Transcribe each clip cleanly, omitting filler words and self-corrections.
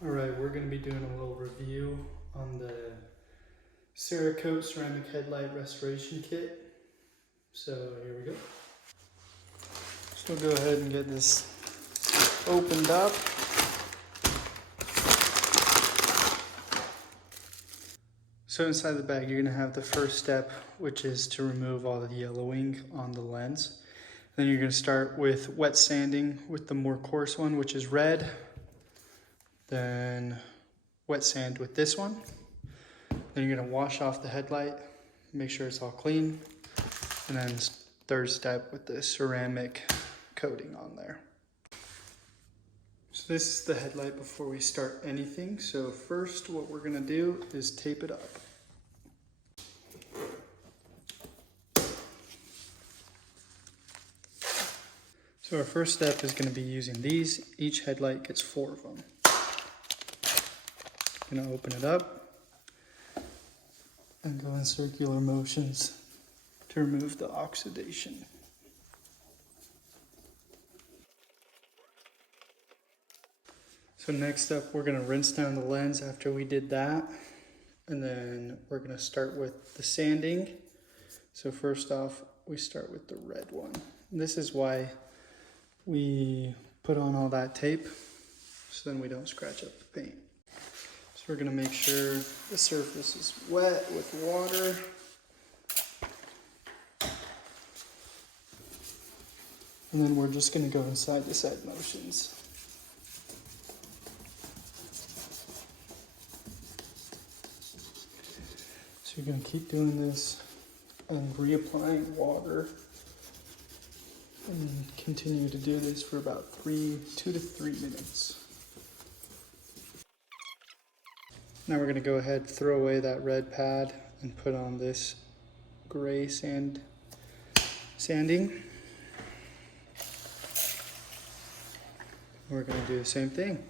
Alright, we're going to be doing a little review on the Cerakote ceramic headlight restoration kit. So here we go. So we'll go ahead and get this opened up. So inside the bag you're going to have the first step, which is to remove all the yellowing on the lens. Then you're going to start with wet sanding with the more coarse one, which is red. Then wet sand with this one. Then you're going to wash off the headlight, make sure it's all clean. And then third step with the ceramic coating on there. So this is the headlight before we start anything. So first what we're going to do is tape it up. So our first step is going to be using these. Each headlight gets 4 of them. I'm going to open it up and go in circular motions to remove the oxidation. So next up, we're going to rinse down the lens after we did that. And then we're going to start with the sanding. So first off, we start with the red one. And this is why we put on all that tape, so then we don't scratch up the paint. So we're going to make sure the surface is wet with water. And then we're just going to go in side to side motions. So you're going to keep doing this and reapplying water. And continue to do this for about 2 to 3 minutes. Now we're going to go ahead, throw away that red pad and put on this gray sanding. We're going to do the same thing.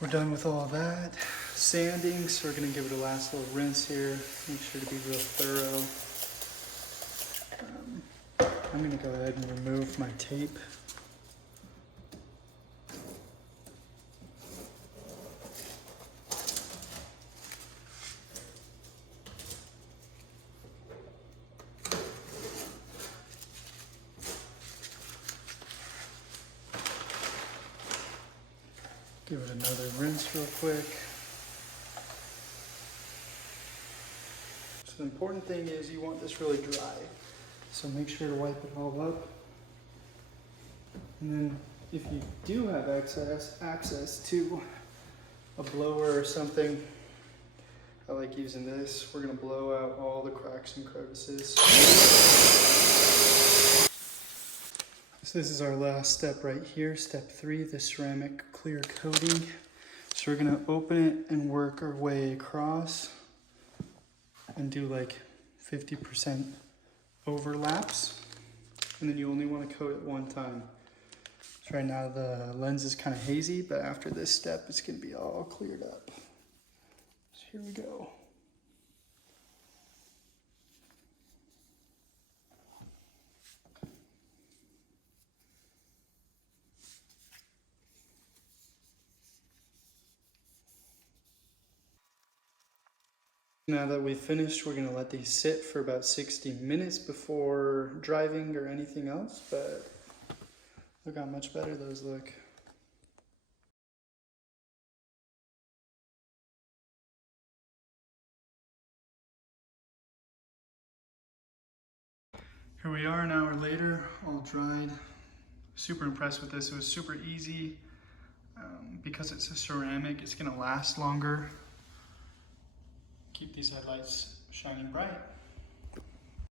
We're done with all that sanding, so we're going to give it a last little rinse here. Make sure to be real thorough. I'm going to go ahead and remove my tape. Give it another rinse real quick. So the important thing is you want this really dry. So make sure to wipe it all up. And then if you do have access to a blower or something, I like using this. We're gonna blow out all the cracks and crevices. So this is our last step right here, step 3, the ceramic clear coating. So we're gonna open it and work our way across and do like 50% overlaps. And then you only wanna coat it one time. So right now the lens is kind of hazy, but after this step, it's gonna be all cleared up. So here we go. Now that we've finished, we're gonna let these sit for about 60 minutes before driving or anything else, but look how much better those look. Here we are an hour later, all dried. Super impressed with this. It was super easy. Because it's a ceramic, it's gonna last longer. Keep these headlights shining bright.